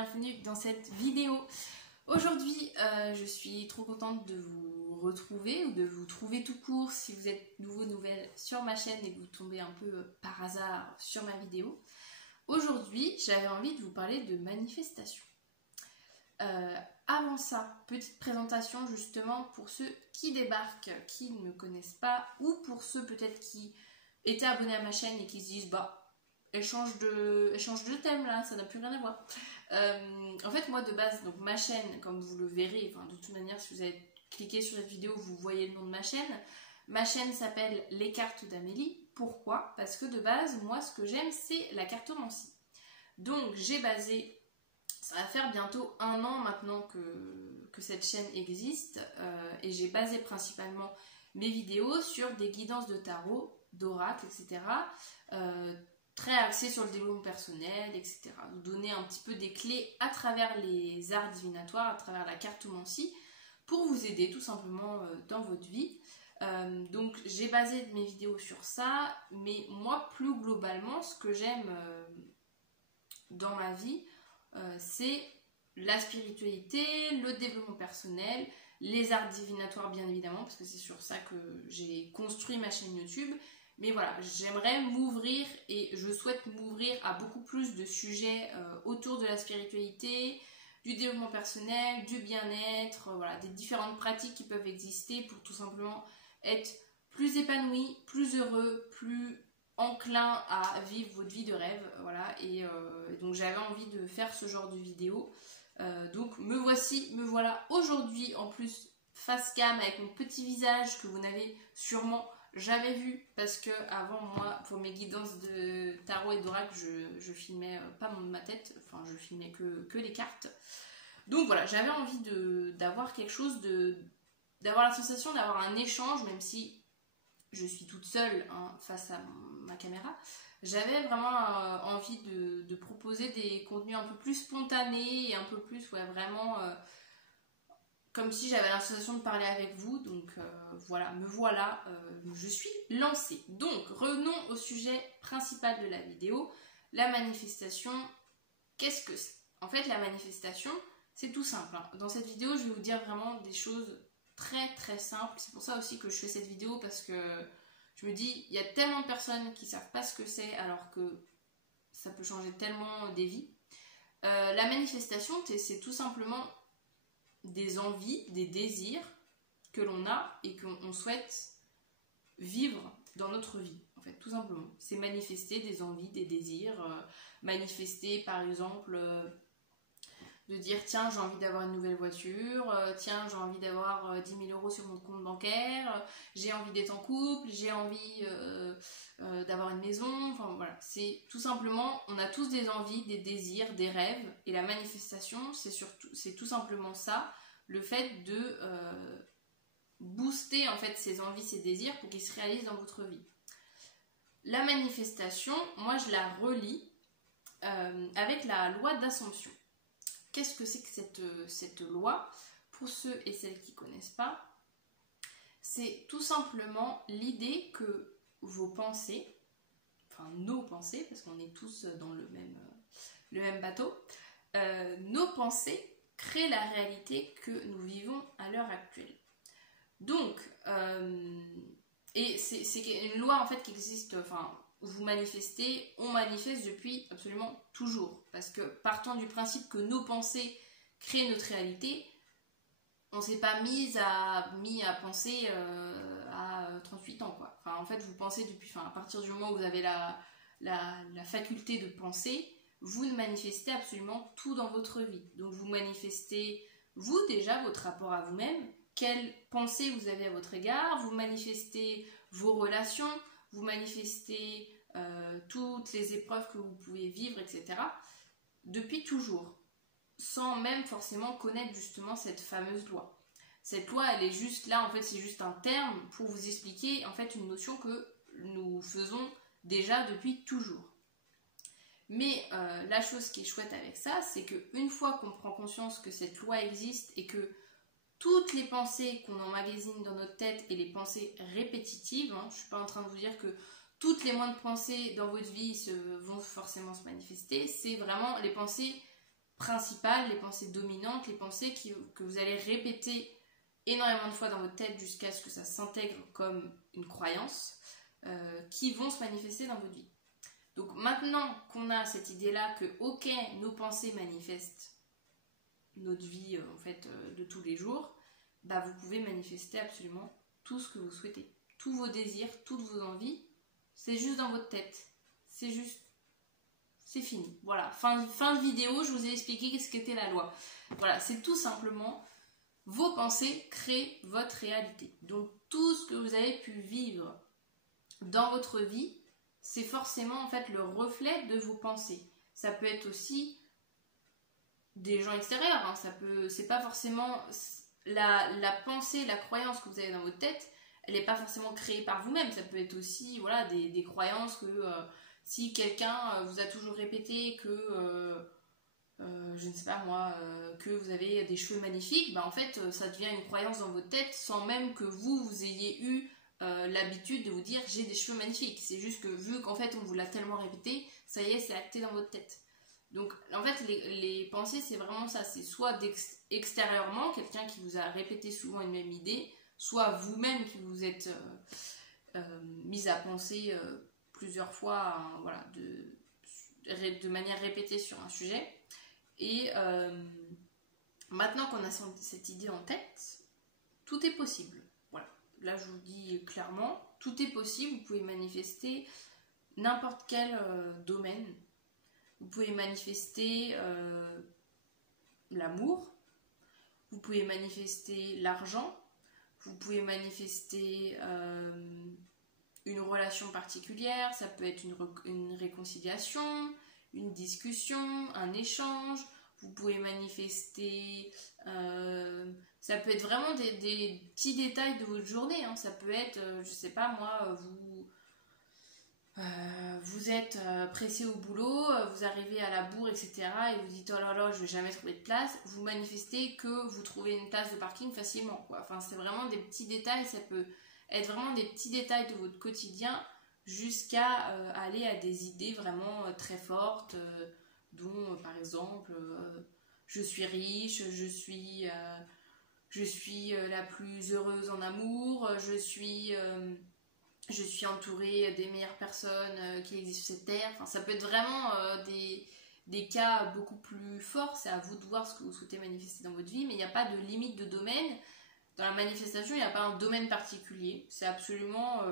bienvenue dans cette vidéo. Aujourd'hui, je suis trop contente de vous retrouver ou de vous trouver tout court si vous êtes nouveau, nouvelle sur ma chaîne et que vous tombez un peu par hasard sur ma vidéo. Aujourd'hui, j'avais envie de vous parler de manifestation. Avant ça, petite présentation justement pour ceux qui débarquent, qui ne me connaissent pas, ou pour ceux peut-être qui étaient abonnés à ma chaîne et qui se disent bah elle change de thème là, ça n'a plus rien à voir. En fait moi de base, donc ma chaîne, comme vous le verrez, enfin de toute manière si vous avez cliqué sur cette vidéo vous voyez le nom de ma chaîne. Ma chaîne s'appelle Les Cartes d'Amélie. Pourquoi? Parce que de base moi ce que j'aime c'est la cartomancie. Donc j'ai basé, ça va faire bientôt 1 an maintenant que cette chaîne existe, et j'ai basé principalement mes vidéos sur des guidances de tarot, d'oracle, etc. Très axé sur le développement personnel, etc. Vous donner un petit peu des clés à travers les arts divinatoires, à travers la cartomancie, pour vous aider tout simplement dans votre vie. Donc j'ai basé mes vidéos sur ça, mais moi plus globalement, ce que j'aime dans ma vie, c'est la spiritualité, le développement personnel, les arts divinatoires bien évidemment, parce que c'est sur ça que j'ai construit ma chaîne YouTube. Mais voilà, j'aimerais m'ouvrir et je souhaite m'ouvrir à beaucoup plus de sujets autour de la spiritualité, du développement personnel, du bien-être, voilà, des différentes pratiques qui peuvent exister pour tout simplement être plus épanoui, plus heureux, plus enclin à vivre votre vie de rêve, voilà. Et donc j'avais envie de faire ce genre de vidéo. Donc me voici, me voilà aujourd'hui en plus face cam avec mon petit visage que vous n'avez sûrement jamais vu, parce que avant moi pour mes guidances de tarot et d'oracle je filmais pas ma tête, enfin je filmais que les cartes. Donc voilà, j'avais envie d'avoir quelque chose, d'avoir la sensation d'avoir un échange, même si je suis toute seule hein, face à ma caméra. J'avais vraiment envie de proposer des contenus un peu plus spontanés et un peu plus, ouais, vraiment comme si j'avais la sensation de parler avec vous. Donc voilà, me voilà, je suis lancée. Donc revenons au sujet principal de la vidéo, la manifestation. Qu'est-ce que c'est? En fait, la manifestation, c'est tout simple, hein. Dans cette vidéo, je vais vous dire vraiment des choses très très simples. C'est pour ça aussi que je fais cette vidéo, parce que je me dis, il y a tellement de personnes qui ne savent pas ce que c'est, alors que ça peut changer tellement des vies. La manifestation, c'est tout simplement des envies, des désirs que l'on a et qu'on souhaite vivre dans notre vie, en fait, tout simplement. C'est manifester des envies, des désirs, manifester par exemple de dire tiens j'ai envie d'avoir une nouvelle voiture, tiens j'ai envie d'avoir 10 000 € sur mon compte bancaire, j'ai envie d'être en couple, j'ai envie d'avoir une maison, enfin voilà, c'est tout simplement, on a tous des envies, des désirs, des rêves, et la manifestation c'est tout simplement ça, le fait de booster en fait ces envies, ces désirs pour qu'ils se réalisent dans votre vie. La manifestation, moi je la relie avec la loi d'Assomption. Qu'est-ce que c'est que cette loi? Pour ceux et celles qui ne connaissent pas, c'est tout simplement l'idée que vos pensées, enfin nos pensées, parce qu'on est tous dans le même bateau, nos pensées créent la réalité que nous vivons à l'heure actuelle. Donc, et c'est une loi en fait qui existe, enfin, vous manifestez, on manifeste depuis absolument toujours. Parce que partant du principe que nos pensées créent notre réalité, on ne s'est pas mis à penser à 38 ans, quoi. Enfin, en fait, vous pensez depuis, enfin, à partir du moment où vous avez la faculté de penser, vous manifestez absolument tout dans votre vie. Donc vous manifestez, vous déjà, votre rapport à vous-même, quelles pensées vous avez à votre égard, vous manifestez vos relations, vous manifestez toutes les épreuves que vous pouvez vivre, etc. depuis toujours, sans même forcément connaître justement cette fameuse loi. Cette loi, elle est juste là, en fait, c'est juste un terme pour vous expliquer en fait une notion que nous faisons déjà depuis toujours. Mais la chose qui est chouette avec ça, c'est qu'une fois qu'on prend conscience que cette loi existe et que toutes les pensées qu'on emmagasine dans notre tête et les pensées répétitives, hein, je ne suis pas en train de vous dire que toutes les moindres pensées dans votre vie vont forcément se manifester, c'est vraiment les pensées principales, les pensées dominantes, les pensées que vous allez répéter énormément de fois dans votre tête jusqu'à ce que ça s'intègre comme une croyance, qui vont se manifester dans votre vie. Donc maintenant qu'on a cette idée-là que ok, nos pensées manifestent notre vie en fait de tous les jours, bah vous pouvez manifester absolument tout ce que vous souhaitez. Tous vos désirs, toutes vos envies, c'est juste dans votre tête. C'est juste, c'est fini. Voilà, fin de vidéo, je vous ai expliqué ce qu'était la loi. Voilà, c'est tout simplement vos pensées créent votre réalité. Donc tout ce que vous avez pu vivre dans votre vie, c'est forcément en fait le reflet de vos pensées. Ça peut être aussi des gens extérieurs, hein. C'est pas forcément la pensée, la croyance que vous avez dans votre tête, elle n'est pas forcément créée par vous-même. Ça peut être aussi voilà, des croyances que si quelqu'un vous a toujours répété que je ne sais pas moi, que vous avez des cheveux magnifiques, bah en fait ça devient une croyance dans votre tête sans même que vous ayez eu l'habitude de vous dire j'ai des cheveux magnifiques. C'est juste que vu qu'en fait on vous l'a tellement répété, ça y est, c'est acté dans votre tête. Donc en fait les pensées c'est vraiment ça, c'est soit extérieurement, quelqu'un qui vous a répété souvent une même idée, soit vous-même qui vous êtes mis à penser plusieurs fois hein, voilà, de manière répétée sur un sujet. Et maintenant qu'on a cette idée en tête, tout est possible. Voilà. Là, je vous dis clairement, tout est possible. Vous pouvez manifester n'importe quel domaine. Vous pouvez manifester l'amour. Vous pouvez manifester l'argent. Vous pouvez manifester une relation particulière. Ça peut être une réconciliation, une discussion, un échange. Vous pouvez manifester, ça peut être vraiment des petits détails de votre journée, hein. Ça peut être, je sais pas moi, vous êtes pressé au boulot, vous arrivez à la bourre, etc. et vous dites oh là là, je vais jamais trouver de place. Vous manifestez que vous trouvez une place de parking facilement, quoi. Enfin, c'est vraiment des petits détails, ça peut être vraiment des petits détails de votre quotidien jusqu'à aller à des idées vraiment très fortes, dont par exemple je suis riche, je suis la plus heureuse en amour, je suis entourée des meilleures personnes qui existent sur cette terre. Enfin, ça peut être vraiment des cas beaucoup plus forts. C'est à vous de voir ce que vous souhaitez manifester dans votre vie, mais il n'y a pas de limite de domaine. Dans la manifestation, il n'y a pas un domaine particulier. C'est absolument...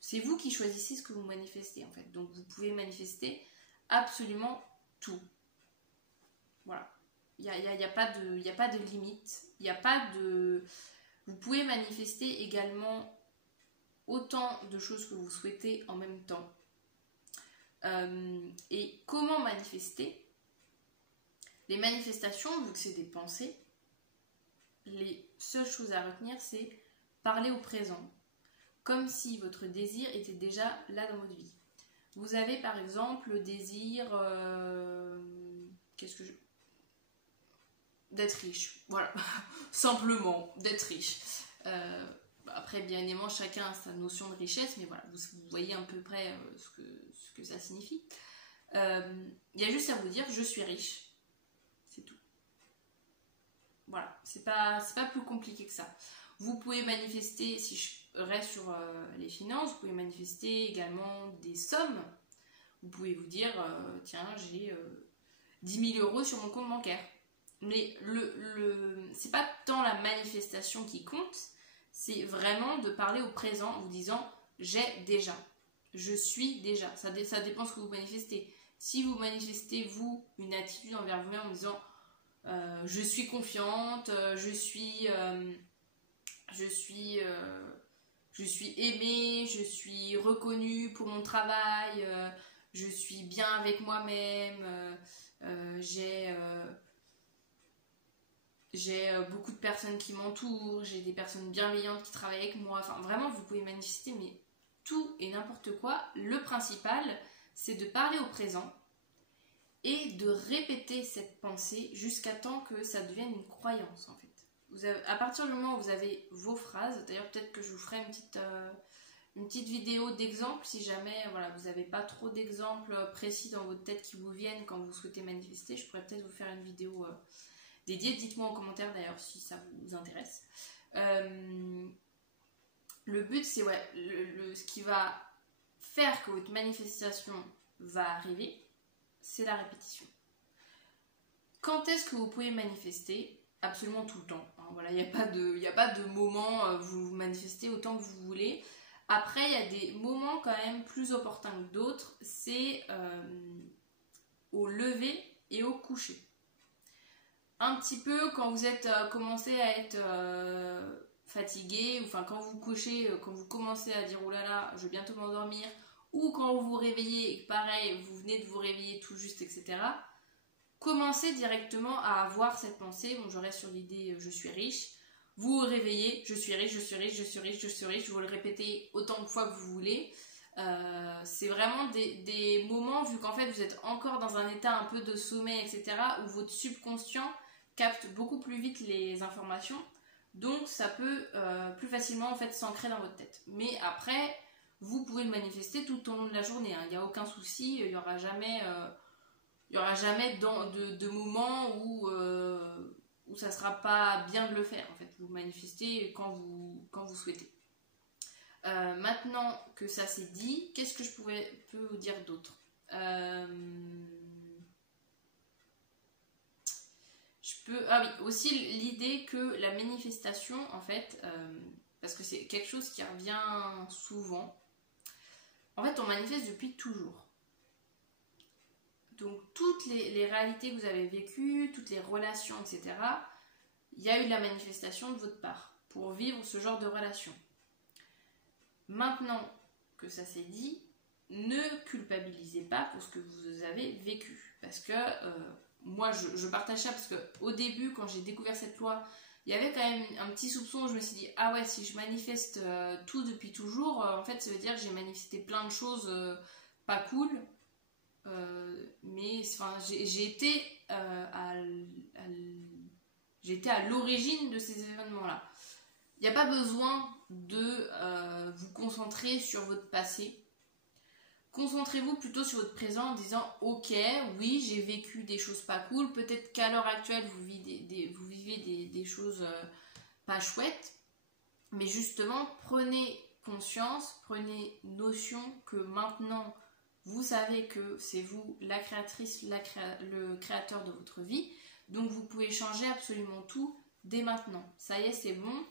c'est vous qui choisissez ce que vous manifestez, en fait. Donc, vous pouvez manifester absolument tout. Voilà. Il n'y a pas de limite. Il n'y a pas de... Vous pouvez manifester également autant de choses que vous souhaitez en même temps. Et comment manifester? Les manifestations, vu que c'est des pensées, les seules choses à retenir, c'est parler au présent, comme si votre désir était déjà là dans votre vie. Vous avez par exemple le désir d'être riche, voilà, simplement d'être riche. Après, bien évidemment, chacun a sa notion de richesse, mais voilà, vous voyez à peu près ce que ça signifie. Il y a juste à vous dire je suis riche, c'est tout. Voilà, c'est pas plus compliqué que ça. Vous pouvez manifester, si je reste sur les finances, vous pouvez manifester également des sommes. Vous pouvez vous dire, tiens, j'ai 10 000 euros sur mon compte bancaire. Mais c'est pas tant la manifestation qui compte, c'est vraiment de parler au présent en vous disant, j'ai déjà, je suis déjà. Ça dépend de ce que vous manifestez. Si vous manifestez, vous, une attitude envers vous-même en disant, je suis confiante, je suis aimée, je suis reconnue pour mon travail, je suis bien avec moi-même, j'ai beaucoup de personnes qui m'entourent, j'ai des personnes bienveillantes qui travaillent avec moi. Enfin, vraiment, vous pouvez manifester, mais tout et n'importe quoi. Le principal, c'est de parler au présent et de répéter cette pensée jusqu'à temps que ça devienne une croyance, en fait. À partir du moment où vous avez vos phrases, d'ailleurs peut-être que je vous ferai une petite vidéo d'exemple si jamais voilà, vous n'avez pas trop d'exemples précis dans votre tête qui vous viennent quand vous souhaitez manifester. Je pourrais peut-être vous faire une vidéo dédiée. Dites-moi en commentaire d'ailleurs si ça vous intéresse. Le but, c'est ce qui va faire que votre manifestation va arriver, c'est la répétition. Quand est-ce que vous pouvez manifester? Absolument tout le temps. Hein, voilà, il n'y a pas de moment, vous manifestez autant que vous voulez. Après, il y a des moments quand même plus opportuns que d'autres. C'est au lever et au coucher. Un petit peu quand vous êtes commencez à être fatigué, ou enfin quand vous couchez, quand vous commencez à dire oh là là, je vais bientôt m'endormir, ou quand vous vous réveillez et que pareil, vous venez de vous réveiller tout juste, etc. Commencez directement à avoir cette pensée. Bon, je reste sur l'idée je suis riche. Vous vous réveillez, je suis riche, je suis riche, je suis riche, je suis riche. Vous le répétez autant de fois que vous voulez. C'est vraiment des moments, vu qu'en fait vous êtes encore dans un état un peu de sommeil, etc., où votre subconscient capte beaucoup plus vite les informations. Donc ça peut plus facilement en fait s'ancrer dans votre tête. Mais après, vous pouvez le manifester tout au long de la journée. Hein. Il n'y a aucun souci, il n'y aura jamais... Il n'y aura jamais de moment où ça ne sera pas bien de le faire. En fait, vous manifestez quand vous souhaitez. Maintenant que ça c'est dit, qu'est-ce que je peux vous dire d'autre? Ah oui, aussi l'idée que la manifestation, en fait, parce que c'est quelque chose qui revient souvent, en fait, on manifeste depuis toujours. Donc toutes les réalités que vous avez vécues, toutes les relations, etc., il y a eu de la manifestation de votre part pour vivre ce genre de relation. Maintenant que ça s'est dit, ne culpabilisez pas pour ce que vous avez vécu. Parce que moi, je partage ça parce qu'au début, quand j'ai découvert cette loi, il y avait quand même un petit soupçon. Je me suis dit, ah ouais, si je manifeste tout depuis toujours, en fait, ça veut dire que j'ai manifesté plein de choses pas cool. Mais enfin, j'ai été à l'origine de ces événements-là. Il n'y a pas besoin de vous concentrer sur votre passé. Concentrez-vous plutôt sur votre présent en disant ok, oui, j'ai vécu des choses pas cool. Peut-être qu'à l'heure actuelle, vous vivez des choses pas chouettes. Mais justement, prenez conscience, prenez notion que maintenant, vous savez que c'est vous la créatrice, le créateur de votre vie. Donc vous pouvez changer absolument tout dès maintenant. Ça y est, c'est bon.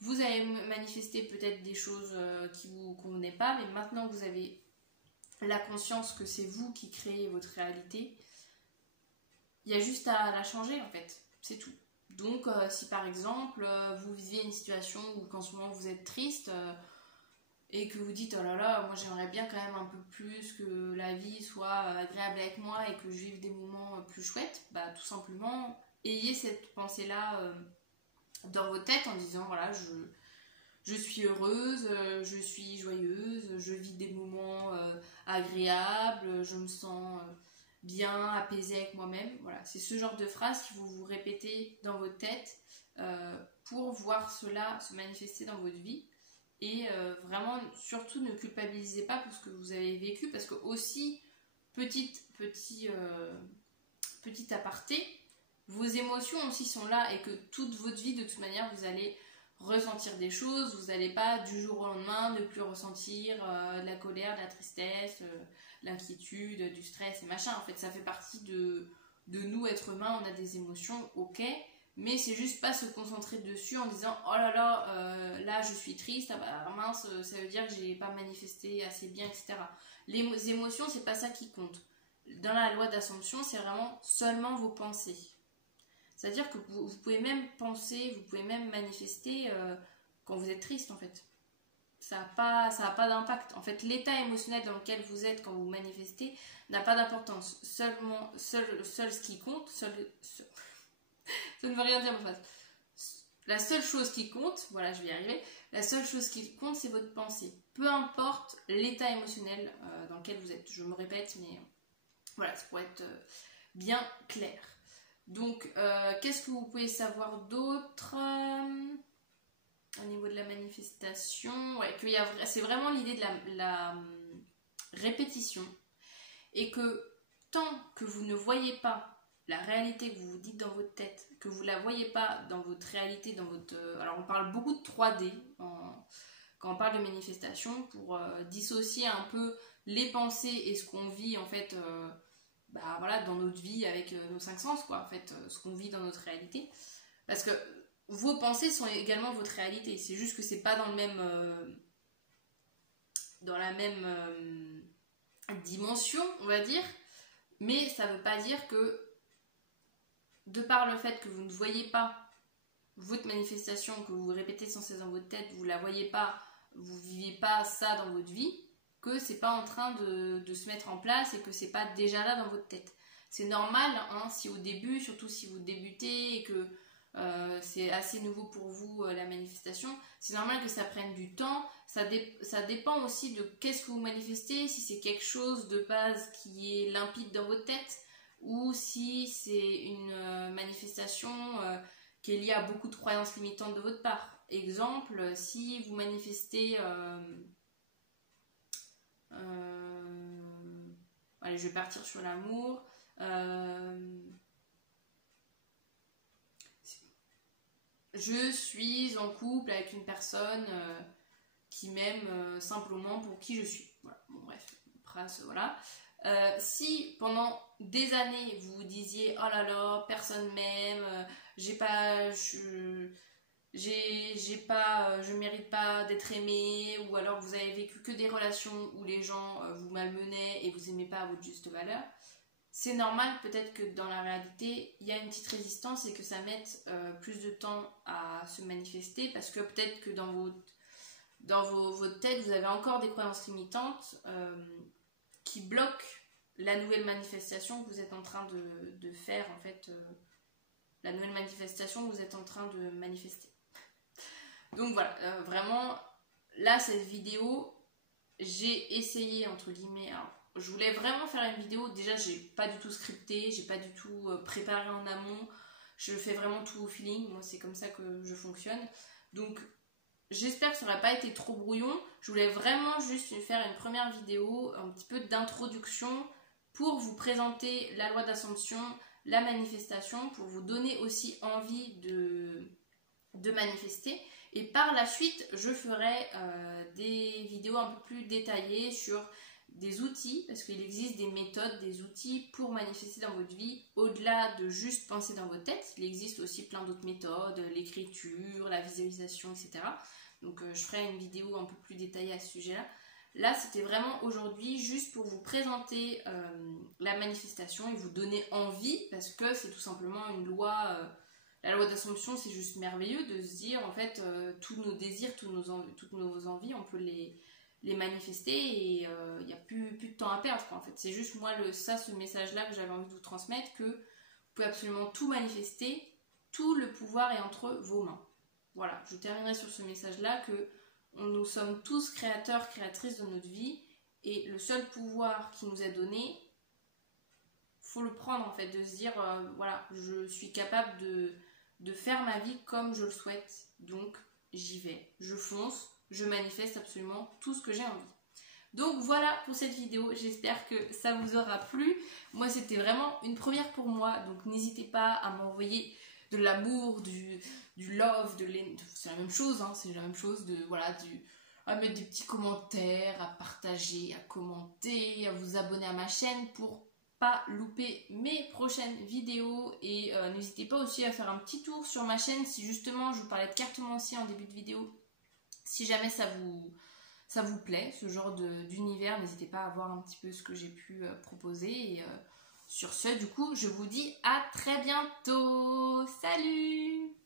Vous avez manifesté peut-être des choses qui ne vous convenaient pas, mais maintenant que vous avez la conscience que c'est vous qui créez votre réalité, il y a juste à la changer en fait. C'est tout. Donc si par exemple vous vivez une situation où qu'en ce moment vous êtes triste, et que vous dites oh là là, moi j'aimerais bien quand même un peu plus que la vie soit agréable avec moi et que je vive des moments plus chouettes, bah tout simplement ayez cette pensée là dans vos têtes en disant voilà, je suis heureuse, je suis joyeuse, je vis des moments agréables, je me sens bien, apaisée avec moi-même. Voilà, c'est ce genre de phrase que vous répétez dans votre tête pour voir cela se manifester dans votre vie. Et vraiment, surtout ne culpabilisez pas pour ce que vous avez vécu, parce que aussi, petit aparté, vos émotions aussi sont là, et que toute votre vie, de toute manière, vous allez ressentir des choses, vous n'allez pas du jour au lendemain ne plus ressentir de la colère, de la tristesse, l'inquiétude, du stress et machin. En fait, ça fait partie de nous, êtres humains, on a des émotions, ok. Mais c'est juste pas se concentrer dessus en disant oh là là, là je suis triste, ah bah mince, ça veut dire que j'ai pas manifesté assez bien, etc. Les émotions, c'est pas ça qui compte. Dans la loi d'Assomption, c'est vraiment seulement vos pensées. C'est-à-dire que vous pouvez même penser, vous pouvez même manifester quand vous êtes triste en fait. Ça n'a pas d'impact. En fait, l'état émotionnel dans lequel vous êtes quand vous manifestez n'a pas d'importance. Seul ce qui compte, ça ne veut rien dire en fait. La seule chose qui compte, voilà, je vais y arriver, la seule chose qui compte, c'est votre pensée. Peu importe l'état émotionnel dans lequel vous êtes. Je me répète, mais voilà, c'est pour être bien clair. Donc, qu'est-ce que vous pouvez savoir d'autre ? au niveau de la manifestation, ouais, c'est vraiment l'idée de la répétition. Et que tant que vous ne voyez pas la réalité que vous vous dites dans votre tête, que vous ne la voyez pas dans votre réalité, dans votre... alors on parle beaucoup de 3D quand on parle de manifestation pour dissocier un peu les pensées et ce qu'on vit en fait voilà, dans notre vie avec nos 5 sens, quoi, en fait, ce qu'on vit dans notre réalité. Parce que vos pensées sont également votre réalité, c'est juste que c'est pas dans le même... dans la même dimension, on va dire, mais ça veut pas dire que de par le fait que vous ne voyez pas votre manifestation, que vous répétez sans cesse dans votre tête, vous la voyez pas, vous vivez pas ça dans votre vie, que c'est pas en train de se mettre en place et que c'est pas déjà là dans votre tête. C'est normal, hein, si au début, surtout si vous débutez et que c'est assez nouveau pour vous la manifestation, c'est normal que ça prenne du temps. Ça dépend aussi de qu'est-ce que vous manifestez, si c'est quelque chose de base qui est limpide dans votre tête ou si c'est une manifestation qui est liée à beaucoup de croyances limitantes de votre part. Exemple, si vous manifestez allez, je vais partir sur l'amour. Je suis en couple avec une personne qui m'aime simplement pour qui je suis. Voilà. Bon, bref, phrase, voilà. Si pendant des années vous vous disiez oh là là, personne m'aime, je mérite pas d'être aimée, ou alors vous avez vécu que des relations où les gens vous malmenaient et vous aimez pas à votre juste valeur, c'est normal peut-être que dans la réalité il y a une petite résistance et que ça mette plus de temps à se manifester, parce que peut-être que dans votre tête vous avez encore des croyances limitantes qui bloquent la nouvelle manifestation que vous êtes en train de faire, en fait, la nouvelle manifestation que vous êtes en train de manifester. Donc voilà, vraiment, là, cette vidéo, j'ai essayé, entre guillemets, alors, je voulais vraiment faire une vidéo, déjà, j'ai pas du tout scripté, j'ai pas du tout préparé en amont, je fais vraiment tout au feeling, moi, c'est comme ça que je fonctionne. Donc, j'espère que ça n'aurait pas été trop brouillon. Je voulais vraiment juste faire une première vidéo, un petit peu d'introduction pour vous présenter la loi d'Assomption, la manifestation, pour vous donner aussi envie de manifester. Et par la suite, je ferai des vidéos un peu plus détaillées sur des outils, parce qu'il existe des méthodes, des outils pour manifester dans votre vie, au-delà de juste penser dans votre tête. Il existe aussi plein d'autres méthodes, l'écriture, la visualisation, etc. Donc je ferai une vidéo un peu plus détaillée à ce sujet-là. Là, c'était vraiment aujourd'hui juste pour vous présenter la manifestation et vous donner envie, parce que c'est tout simplement une loi, la loi d'Assomption, c'est juste merveilleux de se dire, en fait, tous nos désirs, toutes nos envies, on peut les manifester et il n'y a plus de temps à perdre, quoi, en fait. C'est juste moi ce message-là que j'avais envie de vous transmettre, que vous pouvez absolument tout manifester, tout le pouvoir est entre vos mains. Voilà, je terminerai sur ce message-là, que nous sommes tous créateurs, créatrices de notre vie, et le seul pouvoir qui nous est donné, faut le prendre en fait, de se dire voilà, je suis capable de faire ma vie comme je le souhaite, donc j'y vais, je fonce, je manifeste absolument tout ce que j'ai envie. Donc voilà pour cette vidéo, j'espère que ça vous aura plu. Moi c'était vraiment une première pour moi, donc n'hésitez pas à m'envoyer de l'amour, du love, c'est la même chose, hein, c'est la même chose, à mettre des petits commentaires, à partager, à commenter, à vous abonner à ma chaîne pour pas louper mes prochaines vidéos. Et n'hésitez pas aussi à faire un petit tour sur ma chaîne si justement je vous parlais de cartomancie en début de vidéo. Si jamais ça vous plaît, ce genre d'univers, n'hésitez pas à voir un petit peu ce que j'ai pu proposer. Et sur ce, du coup, je vous dis à très bientôt. Salut!